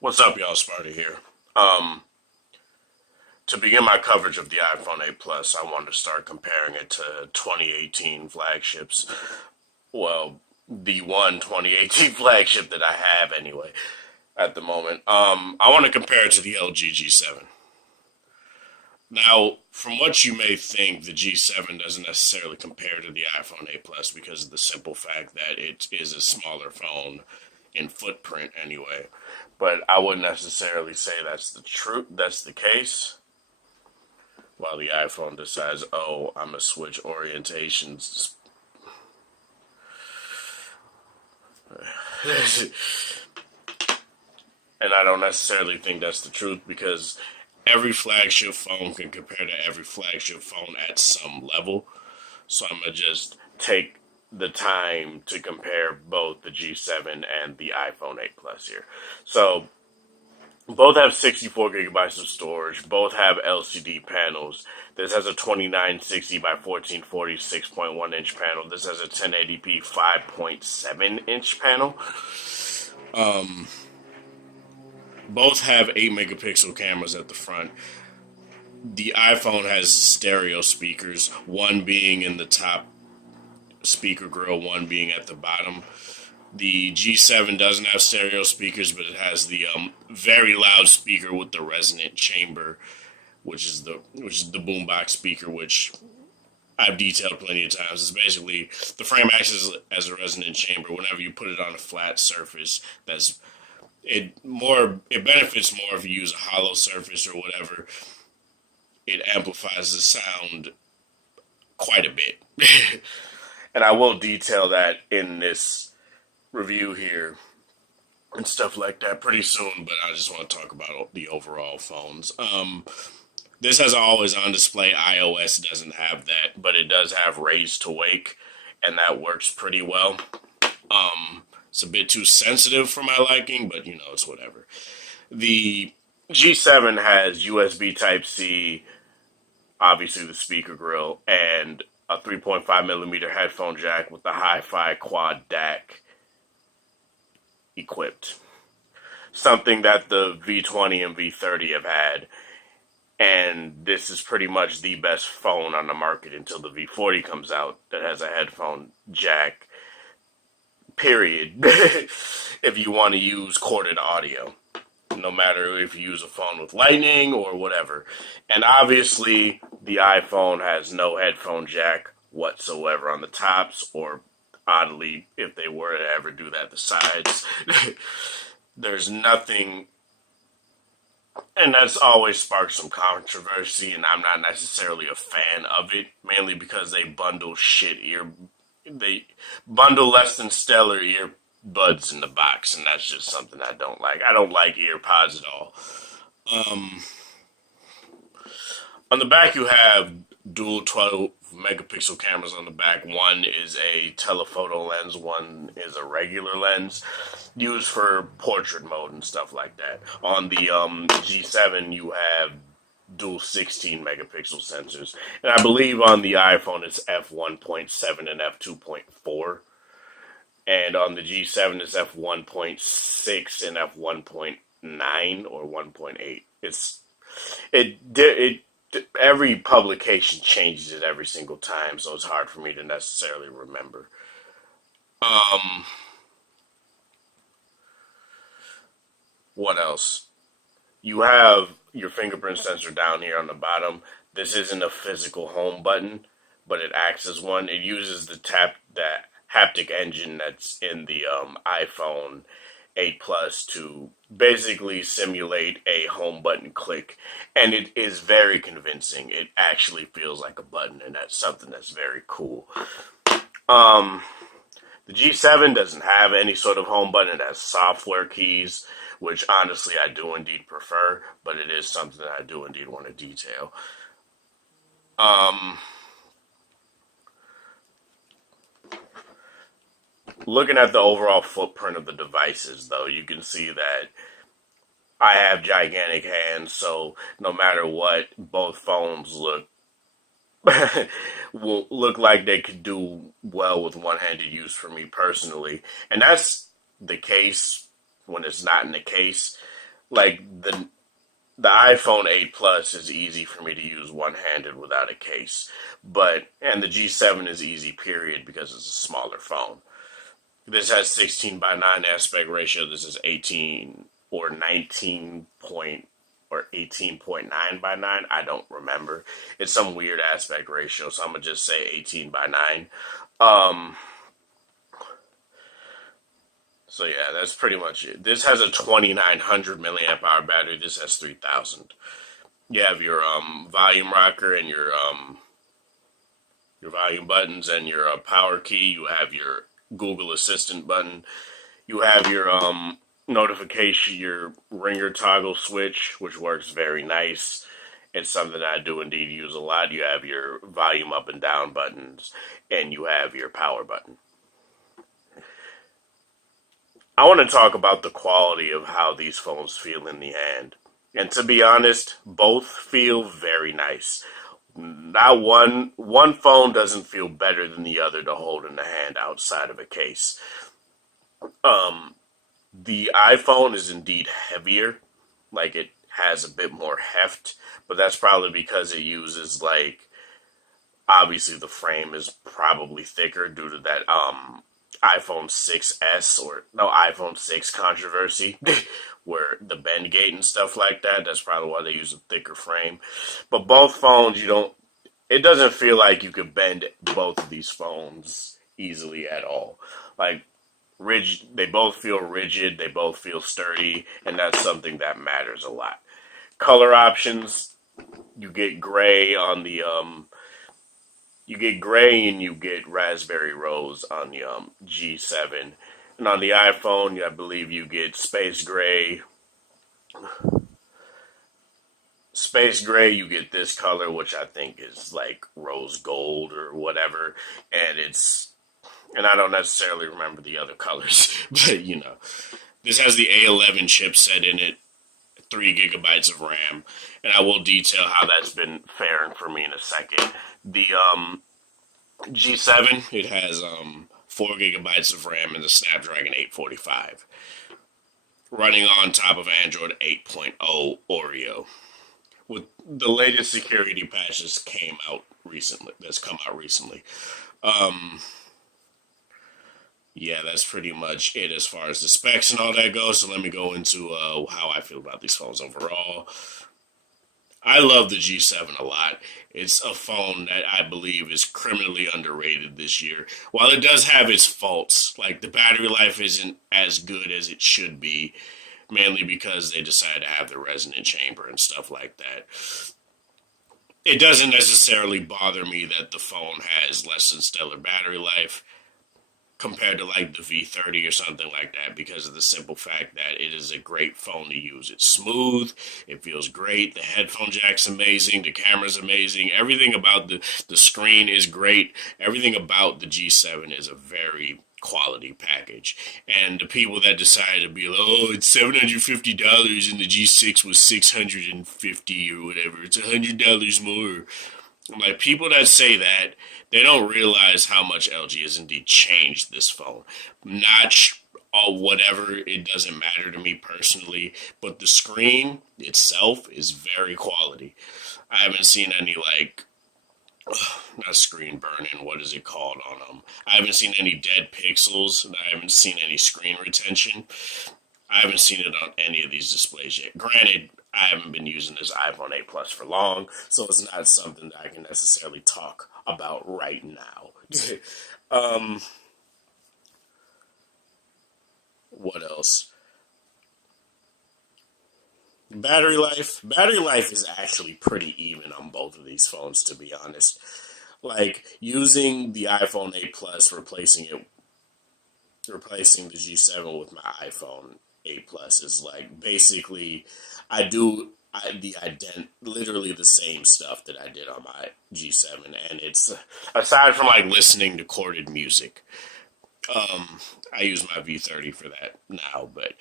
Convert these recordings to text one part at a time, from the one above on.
What's up, y'all? Sparta here. Um, to begin my coverage of the iPhone 8 Plus, I wanted to start comparing it to 2018 flagships. Well, the one 2018 flagship that I have anyway at the moment. I want to compare it to the LG G7. Now, from what you may think, the G7 doesn't necessarily compare to the iPhone 8 Plus because of the simple fact that it is a smaller phone in footprint anyway. But I wouldn't necessarily say that's the truth. That's the case. While the iPhone decides, oh, I'm gonna switch orientations, and I don't necessarily think that's the truth because every flagship phone can compare to every flagship phone at some level. So I'm gonna just take the time to compare both the G7 and the iPhone 8 Plus here. So both have 64 gigabytes of storage. Both have LCD panels. This has a 2960 by 1440 6.1 inch panel. This has a 1080p 5.7 inch panel. Both have 8 megapixel cameras at the front. The iPhone has stereo speakers, one being in the top speaker grill, one being at the bottom. The G7 doesn't have stereo speakers, but it has the very loud speaker with the resonant chamber, which is the boombox speaker, which I've detailed plenty of times. It's basically the frame acts as a resonant chamber. Whenever you put it on a flat surface, it benefits more if you use a hollow surface or whatever. It amplifies the sound quite a bit, and I will detail that in this review here and stuff like that pretty soon, but I just want to talk about the overall phones. This has always on display. iOS doesn't have that, but it does have raise to wake, and that works pretty well. It's a bit too sensitive for my liking, but it's whatever. The G7 has USB Type C, obviously the speaker grill, and a 3.5 millimeter headphone jack with the hi-fi quad DAC equipped. Something that the V20 and V30 have had. And this is pretty much the best phone on the market until the V40 comes out that has a headphone jack, period. If you want to use corded audio, no matter if you use a phone with lightning or whatever. And obviously, the iPhone has no headphone jack whatsoever on the tops, or oddly, if they were to ever do that, the sides. There's nothing, and that's always sparked some controversy, and I'm not necessarily a fan of it, mainly because they bundle less than stellar earbuds in the box, and that's just something I don't like. I don't like earpods at all. Um, on the back, you have dual 12 megapixel cameras on the back. One is a telephoto lens, one is a regular lens used for portrait mode and stuff like that. On the G7, you have dual 16 megapixel sensors. And I believe on the iPhone it's f1.7 and f2.4. And on the G7 it's f1.6 and f1.9 or 1.8. It every publication changes it every single time, so it's hard for me to necessarily remember. Um, what else? You have your fingerprint sensor down here on the bottom. This isn't a physical home button, but it acts as one. It uses that haptic engine that's in the iPhone 8 Plus to basically simulate a home button click, and it is very convincing. It actually feels like a button, and that's something that's very cool. Um, the G7 doesn't have any sort of home button. It has software keys, which honestly I do indeed prefer, but it is something that I do indeed want to detail. Um, Looking at the overall footprint of the devices, though, you can see that I have gigantic hands, so no matter what, both phones will look like they could do well with one-handed use for me personally, and that's the case when it's not in the case. like the iPhone 8 Plus is easy for me to use one handed without a case, and the G7 is easy period because it's a smaller phone. This has 16 by 9 aspect ratio. This is 18 or 19 point or 18.9 by 9. I don't remember. It's some weird aspect ratio, so I'm going to just say 18 by 9. Um, so yeah, that's pretty much it. This has a 2900 milliamp hour battery. This has 3000. You have your volume rocker and your volume buttons and your power key. You have your Google Assistant button. You have your notification, your ringer toggle switch, which works very nice. It's something I do indeed use a lot. You have your volume up and down buttons, and you have your power button. I want to talk about the quality of how these phones feel in the hand. And to be honest, both feel very nice. Not one phone doesn't feel better than the other to hold in the hand outside of a case. Um, the iPhone is indeed heavier, like it has a bit more heft, but that's probably because it uses like obviously the frame is probably thicker due to that iPhone 6s or no iPhone 6 controversy where the bend gate and stuff like that. That's probably why they use a thicker frame. But both phones, it doesn't feel like you could bend both of these phones easily at all. Like rigid, they both feel rigid, they both feel sturdy, and that's something that matters a lot. Color options, you get gray on the you get gray and you get raspberry rose on the G7. And on the iPhone, I believe you get space gray, you get this color, which I think is like rose gold or whatever. And I don't necessarily remember the other colors, but this has the A11 chipset in it, 3 gigabytes of RAM, and I will detail how that's been faring for me in a second. The G7, it has 4 gigabytes of RAM and the Snapdragon 845, running on top of Android 8.0 Oreo. With the latest security patches that's come out recently. Um, yeah, that's pretty much it as far as the specs and all that goes. So let me go into how I feel about these phones overall. I love the G7 a lot. It's a phone that I believe is criminally underrated this year. While it does have its faults, like the battery life isn't as good as it should be, mainly because they decided to have the resonant chamber and stuff like that. It doesn't necessarily bother me that the phone has less than stellar battery life compared to like the V30 or something like that, because of the simple fact that it is a great phone to use. It's smooth, it feels great, the headphone jack's amazing, the camera's amazing, everything about the screen is great, everything about the G7 is a very quality package. And the people that decided to be like, oh, it's $750 and the G6 was $650 or whatever, it's $100 more. I'm like, people that say that, they don't realize how much LG has indeed changed this phone. Notch or whatever, it doesn't matter to me personally, but the screen itself is very quality. I haven't seen any not screen burn-in, what is it called on them? I haven't seen any dead pixels, and I haven't seen any screen retention. I haven't seen it on any of these displays yet. Granted, I haven't been using this iPhone 8 Plus for long, so it's not something that I can necessarily talk about right now. um, what else? Battery life. Battery life is actually pretty even on both of these phones, to be honest. Like using the iPhone 8 Plus, replacing the G7 with my iPhone 8 Plus is like basically literally the same stuff that I did on my G7, and it's aside from like listening to corded music. I use my V30 for that now, but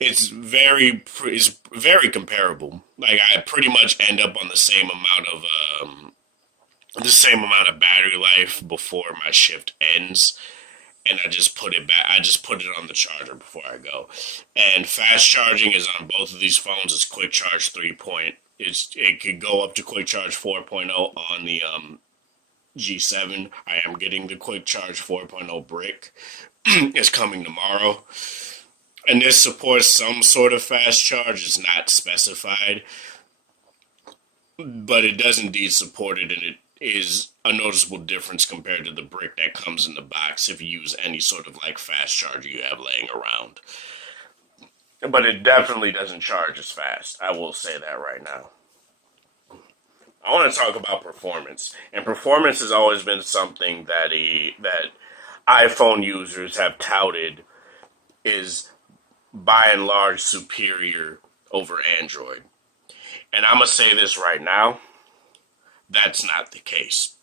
it's very comparable. Like I pretty much end up on the same amount of battery life before my shift ends. and I just put it back. I just put it on the charger before I go. And fast charging is on both of these phones. It's Quick Charge 3. It could go up to Quick Charge 4.0 on the G7. I am getting the Quick Charge 4.0 brick. It's coming tomorrow. And this supports some sort of fast charge. It's not specified, but it does indeed support it, and it is a noticeable difference compared to the brick that comes in the box if you use any sort of like fast charger you have laying around. But it definitely doesn't charge as fast. I will say that right now. I want to talk about performance, and performance has always been something that iPhone users have touted is by and large superior over Android. And I'm going to say this right now, that's not the case.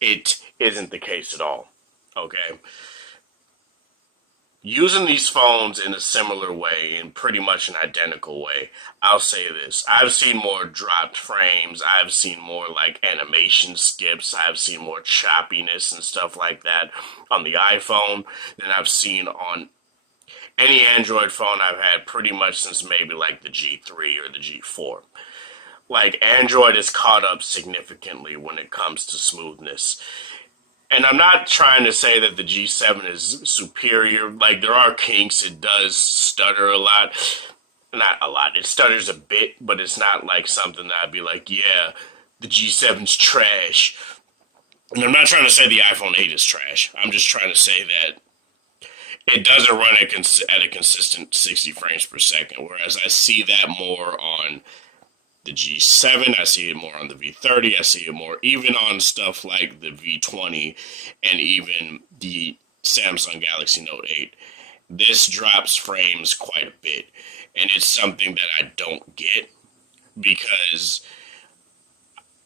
It isn't the case at all. Okay? Using these phones in a similar way, in pretty much an identical way, I'll say this. I've seen more dropped frames. I've seen more like animation skips. I've seen more choppiness and stuff like that on the iPhone than I've seen on any Android phone I've had pretty much since maybe like the G3 or the G4. Like, Android has caught up significantly when it comes to smoothness. And I'm not trying to say that the G7 is superior. Like, there are kinks. It does stutter a lot. Not a lot. It stutters a bit, but it's not like something that I'd be like, yeah, the G7's trash. And I'm not trying to say the iPhone 8 is trash. I'm just trying to say that it doesn't run at a consistent 60 frames per second, whereas I see that more on the G7, I see it more on the V30, I see it more even on stuff like the V20 and even the Samsung Galaxy Note 8. This drops frames quite a bit, and it's something that I don't get because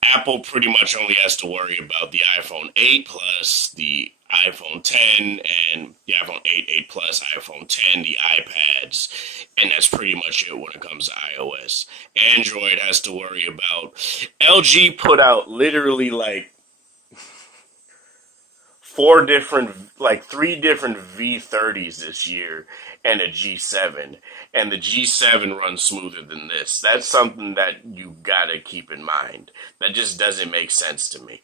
Apple pretty much only has to worry about the iPhone 8 Plus, the iPhone 10, and the iPhone 8, 8 Plus, iPhone 10, the iPads, and that's pretty much it when it comes to iOS. Android has to worry about... LG put out literally like three different V30s this year and a G7, and the G7 runs smoother than this. That's something that you gotta keep in mind. That just doesn't make sense to me.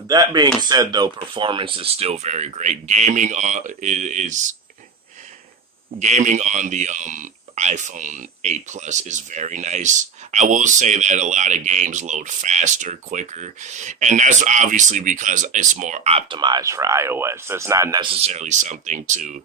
That being said, though, performance is still very great. Gaming on the iPhone 8 Plus is very nice. I will say that a lot of games load faster, quicker, and that's obviously because it's more optimized for iOS. It's not necessarily something to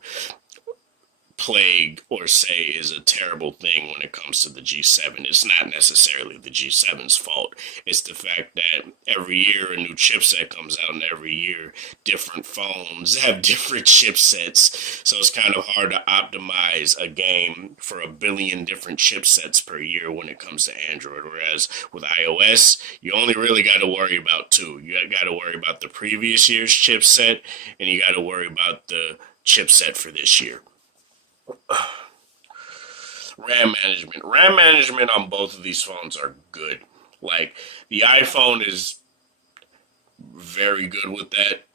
plague or say is a terrible thing when it comes to the G7. It's not necessarily the G7's fault. It's the fact that every year a new chipset comes out, and every year different phones have different chipsets. So it's kind of hard to optimize a game for a billion different chipsets per year when it comes to Android. Whereas with iOS, you only really got to worry about two. You got to worry about the previous year's chipset, and you got to worry about the chipset for this year. RAM management on both of these phones are good. Like, the iPhone is very good with that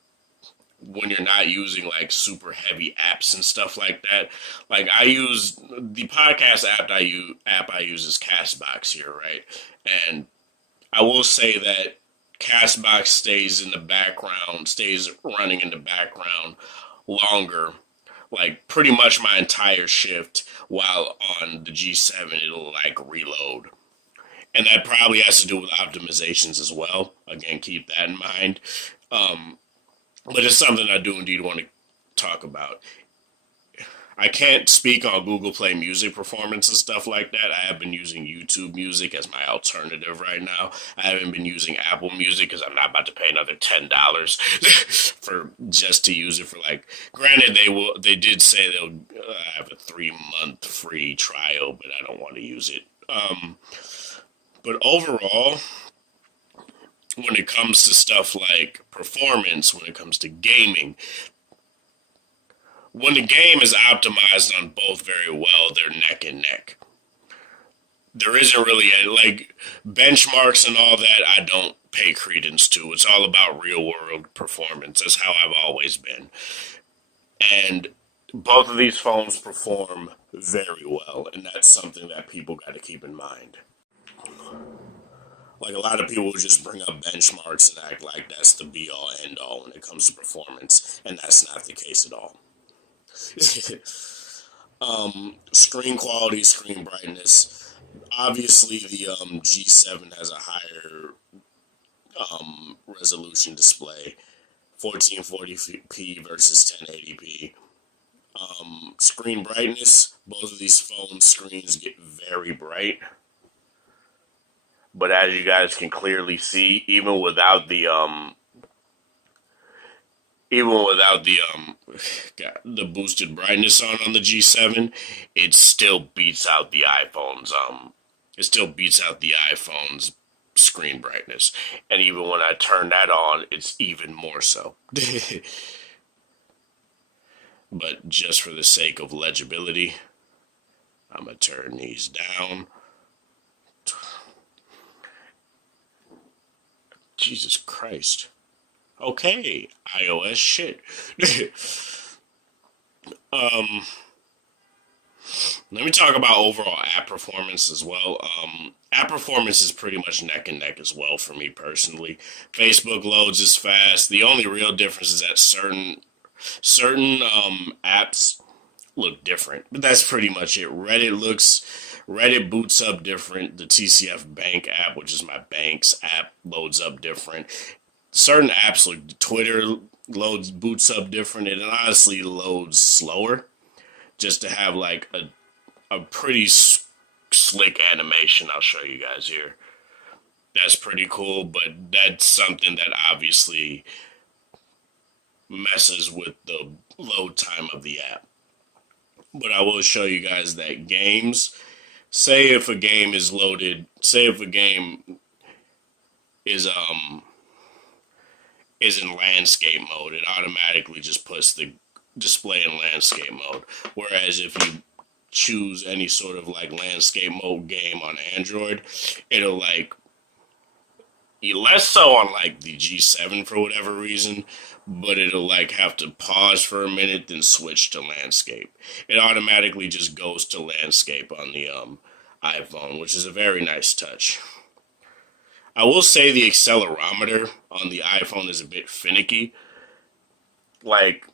when you're not using like super heavy apps and stuff like that. Like, I use the podcast app I use is Castbox here, right? And I will say that Castbox stays running in the background longer, like pretty much my entire shift, while on the G7 it'll like reload. And that probably has to do with optimizations as well. Again, keep that in mind. But it's something I do indeed want to talk about. I can't speak on Google Play Music performance and stuff like that. I have been using YouTube Music as my alternative right now. I haven't been using Apple Music because I'm not about to pay another $10 for just to use it for like. Granted, they did say they'll have a 3-month free trial, but I don't want to use it. But overall, when it comes to stuff like performance, when it comes to gaming, when the game is optimized on both very well, they're neck and neck. there isn't really any, like, benchmarks and all that. I don't pay credence to. It's all about real world performance. That's how I've always been. And both of these phones perform very well, and that's something that people got to keep in mind. Like, a lot of people just bring up benchmarks and act like that's the be all end all when it comes to performance, and that's not the case at all. Screen quality, screen brightness. Obviously, the G7 has a higher resolution display, 1440p versus 1080p. Screen brightness. Both of these phone screens get very bright, but as you guys can clearly see, even without the boosted brightness on the G7, it still beats out the iPhone's screen brightness. And even when I turn that on, it's even more so. But just for the sake of legibility, I'm gonna turn these down. Jesus Christ. Okay, iOS shit. Let me talk about overall app performance as well. App performance is pretty much neck and neck as well for me personally. Facebook loads as fast. The only real difference is that certain apps look different, but that's pretty much it. Reddit boots up different. The TCF Bank app, which is my bank's app, loads up different. Certain apps like Twitter boots up different, and it honestly loads slower, just to have like a pretty slick animation. I'll show you guys here. That's pretty cool, but that's something that obviously messes with the load time of the app. But I will show you guys that games, say if a game is loaded, say if a game is in landscape mode, it automatically just puts the display in landscape mode. Whereas if you choose any sort of like landscape mode game on Android, it'll like, less so on like the G7 for whatever reason, but it'll like have to pause for a minute then switch to landscape. It automatically just goes to landscape on the iPhone, which is a very nice touch. I will say the accelerometer on the iPhone is a bit finicky. Like,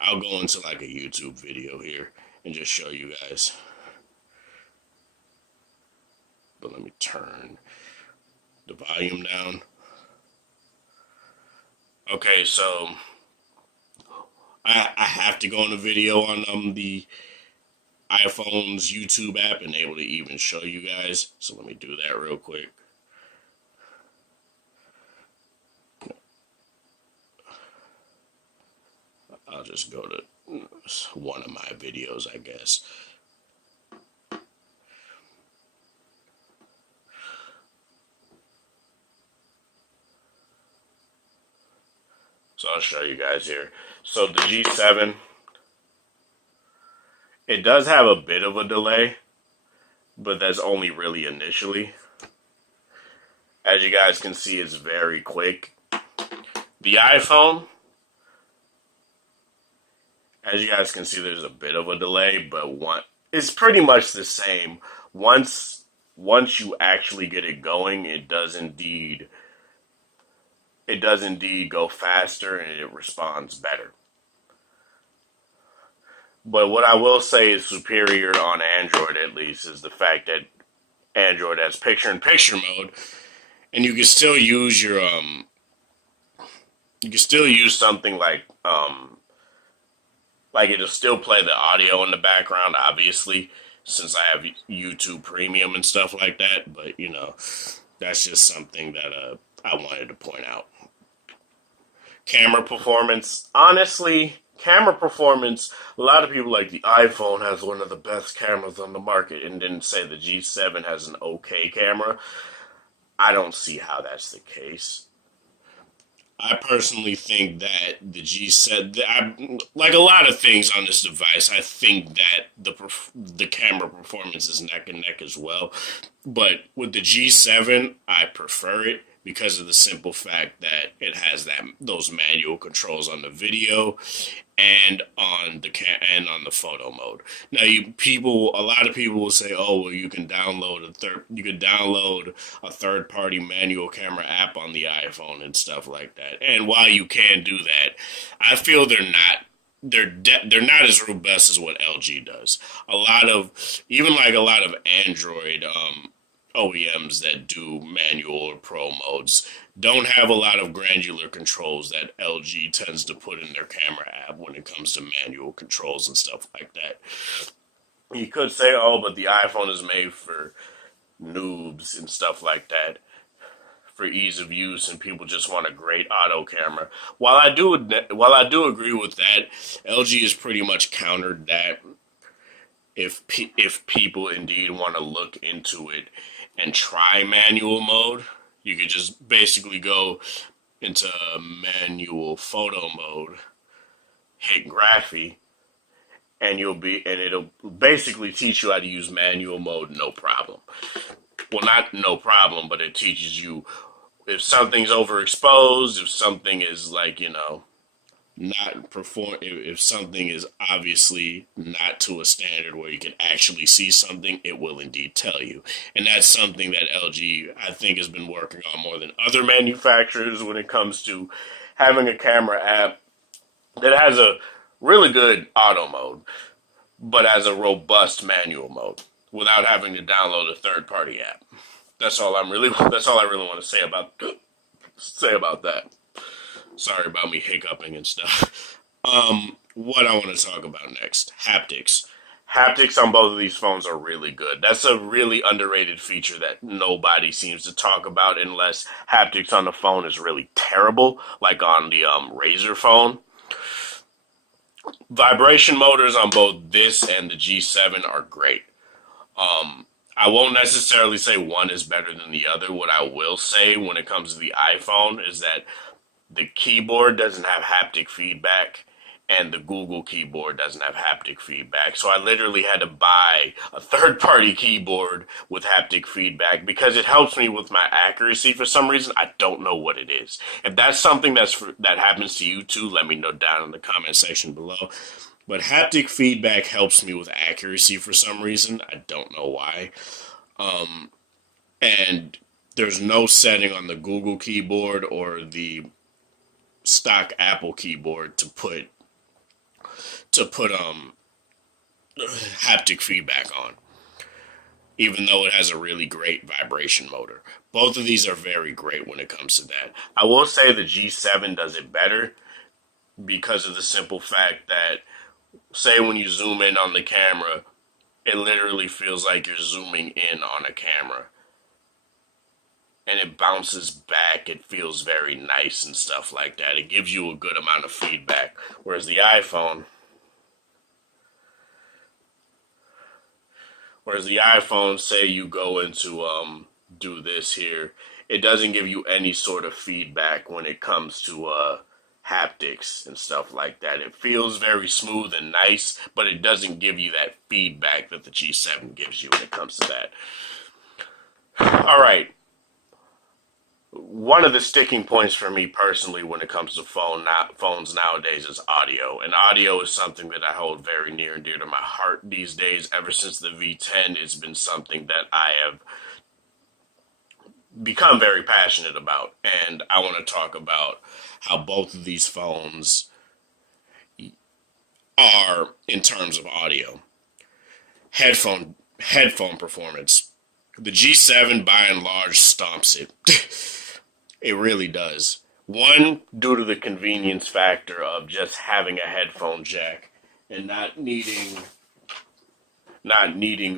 I'll go into like a YouTube video here and just show you guys. But let me turn the volume down. Okay, so I have to go in a video on the iPhone's YouTube app and able to even show you guys. So let me do that real quick. I'll just go to one of my videos, I guess. So I'll show you guys here. So the G7, it does have a bit of a delay, but that's only really initially. As you guys can see, it's very quick. The iPhone, as you guys can see, there's a bit of a delay, but it's pretty much the same. Once you actually get it going, it does indeed go faster and it responds better. But what I will say is superior on Android, at least, is the fact that Android has picture-in-picture mode, and you can still use something like it'll still play the audio in the background, obviously, since I have YouTube Premium and stuff like that. But that's just something that I wanted to point out. Camera performance, honestly. Camera performance, a lot of people like the iPhone has one of the best cameras on the market and then say the G7 has an okay camera. I don't see how that's the case. I personally think that the like a lot of things on this device, I think that the camera performance is neck and neck as well. But with the G7, I prefer it because of the simple fact that it has those manual controls on the video and on the photo mode. Now, a lot of people will say, "Oh, well, you can download a third party manual camera app on the iPhone and stuff like that." And while you can do that, I feel they're not as robust as what LG does. A lot of Android OEMs that do manual or pro modes don't have a lot of granular controls that LG tends to put in their camera app when it comes to manual controls and stuff like that. You could say, "Oh, but the iPhone is made for noobs and stuff like that, for ease of use, and people just want a great auto camera." While I do agree with that, LG has pretty much countered that. If people indeed want to look into it and try manual mode, you could just basically go into manual photo mode, hit graphy, and it'll basically teach you how to use manual mode, no problem. Well, not no problem, but it teaches you if something's overexposed, if something is like, not perform if something is obviously not to a standard where you can actually see something, it will indeed tell you. And that's something that LG, I think, has been working on more than other manufacturers when it comes to having a camera app that has a really good auto mode, but has a robust manual mode without having to download a third party app. That's all I really want to say about that. Sorry about me hiccuping and stuff. What I want to talk about next, haptics. Haptics on both of these phones are really good. That's a really underrated feature that nobody seems to talk about unless haptics on the phone is really terrible, like on the Razer phone. Vibration motors on both this and the G7 are great. I won't necessarily say one is better than the other. What I will say when it comes to the iPhone is that the keyboard doesn't have haptic feedback, and the Google keyboard doesn't have haptic feedback. So I literally had to buy a third-party keyboard with haptic feedback because it helps me with my accuracy for some reason. I don't know what it is. If that's something that happens to you too, let me know down in the comment section below. But haptic feedback helps me with accuracy for some reason. I don't know why. And there's no setting on the Google keyboard or the stock Apple keyboard to put haptic feedback on, even though it has a really great vibration motor. Both of these are very great when it comes to that. I will say the G7 does it better because of the simple fact that, say when you zoom in on the camera, it literally feels like you're zooming in on a camera. And it bounces back. It feels very nice and stuff like that. It gives you a good amount of feedback. Whereas the iPhone, say you go into do this here, it doesn't give you any sort of feedback when it comes to haptics and stuff like that. It feels very smooth and nice, but it doesn't give you that feedback that the G7 gives you when it comes to that. All right. One of the sticking points for me personally when it comes to phones nowadays is audio. And audio is something that I hold very near and dear to my heart these days. Ever since the V10, it's been something that I have become very passionate about. And I want to talk about how both of these phones are in terms of audio. Headphone performance. The G7 by and large stomps it. It really does. One, due to the convenience factor of just having a headphone jack and not needing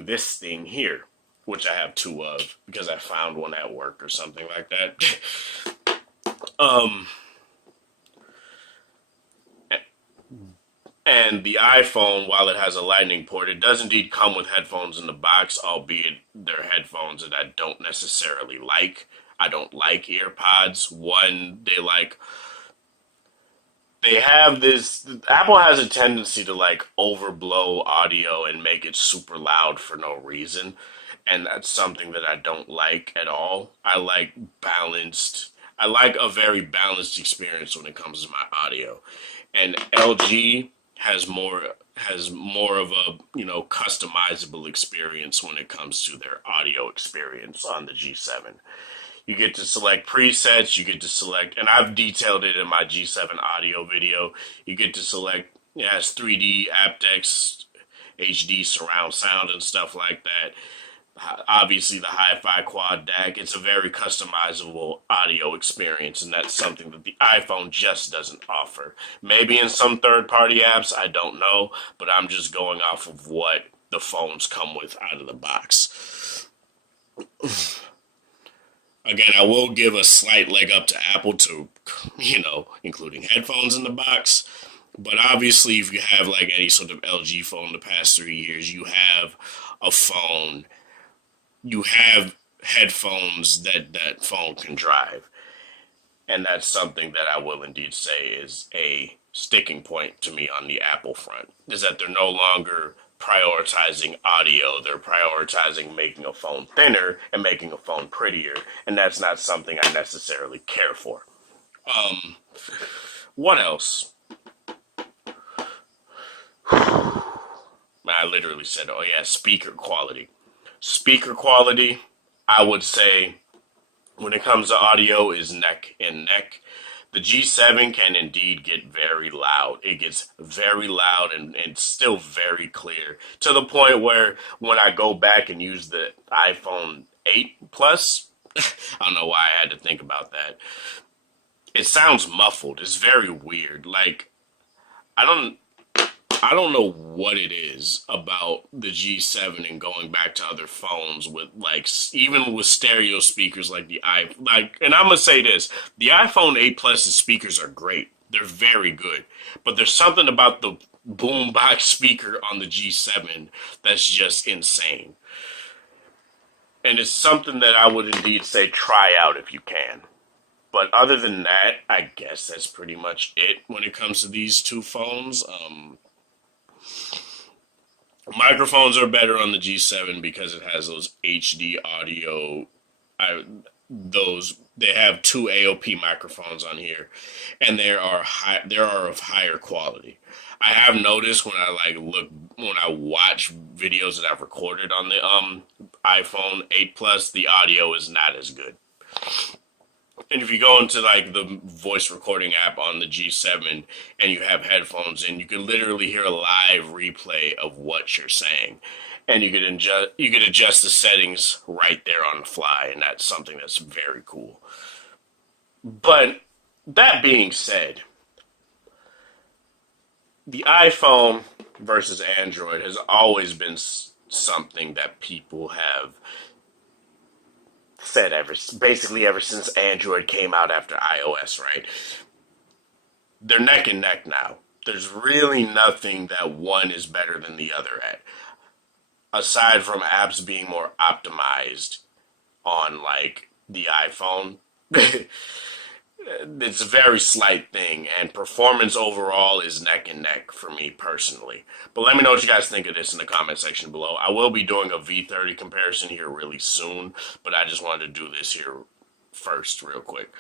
this thing here, which I have two of because I found one at work or something like that. And the iPhone, while it has a lightning port, it does indeed come with headphones in the box, albeit they're headphones that I don't necessarily like. I don't like earpods. One, they have this, Apple has a tendency to like overblow audio and make it super loud for no reason. And that's something that I don't like at all. I like a very balanced experience when it comes to my audio. And LG has more of a, customizable experience when it comes to their audio experience on the G7. You get to select presets, you get to select, and I've detailed it in my G7 audio video. You get to select, it has 3D aptX, HD surround sound and stuff like that. Obviously, the hi-fi quad DAC. It's a very customizable audio experience, and that's something that the iPhone just doesn't offer. Maybe in some third-party apps, I don't know, but I'm just going off of what the phones come with out of the box. Again, I will give a slight leg up to Apple to, including headphones in the box. But obviously, if you have like any sort of LG phone the past 3 years, you have a phone, you have headphones that phone can drive. And that's something that I will indeed say is a sticking point to me on the Apple front, is that they're no longer prioritizing audio. They're prioritizing making a phone thinner and making a phone prettier, and that's not something I necessarily care for. What else? I literally said, oh yeah, speaker quality. Speaker quality, I would say, when it comes to audio, is neck and neck. The G7 can indeed get very loud. It gets very loud and still very clear, to the point where when I go back and use the iPhone 8 Plus, I don't know why I had to think about that. It sounds muffled. It's very weird. Like, I don't know what it is about the G7 and going back to other phones with like even with stereo speakers like and I'm gonna say this, the iPhone 8 Plus's speakers are great. They're very good. But there's something about the boombox speaker on the G7 that's just insane. And it's something that I would indeed say try out if you can. But other than that, I guess that's pretty much it when it comes to these two phones. Microphones are better on the G7 because it has those HD audio. They have two AOP microphones on here, and they are of higher quality. I have noticed when I watch videos that I've recorded on the iPhone 8 Plus, the audio is not as good. And if you go into like the voice recording app on the G7 and you have headphones in, you can literally hear a live replay of what you're saying. And you could adjust the settings right there on the fly, and that's something that's very cool. But that being said, the iPhone versus Android has always been something that people have said basically ever since Android came out after iOS, right? They're neck and neck now. There's really nothing that one is better than the other at, aside from apps being more optimized on like the iPhone. It's a very slight thing, and performance overall is neck and neck for me personally. But let me know what you guys think of this in the comment section below. I will be doing a V30 comparison here really soon, but I just wanted to do this here first real quick.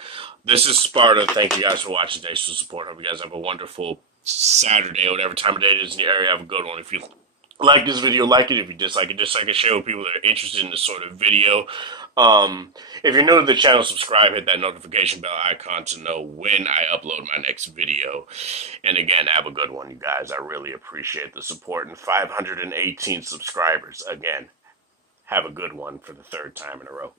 This is Sparta. Thank you guys for watching. Thanks for the support. Hope you guys have a wonderful Saturday, whatever time of day it is in your area. Have a good one. If you like this video, like it. If you dislike it, share with people that are interested in this sort of video. If you're new to the channel, subscribe, hit that notification bell icon to know when I upload my next video. And again, have a good one, you guys. I really appreciate the support. And 518 subscribers. Again, have a good one for the third time in a row.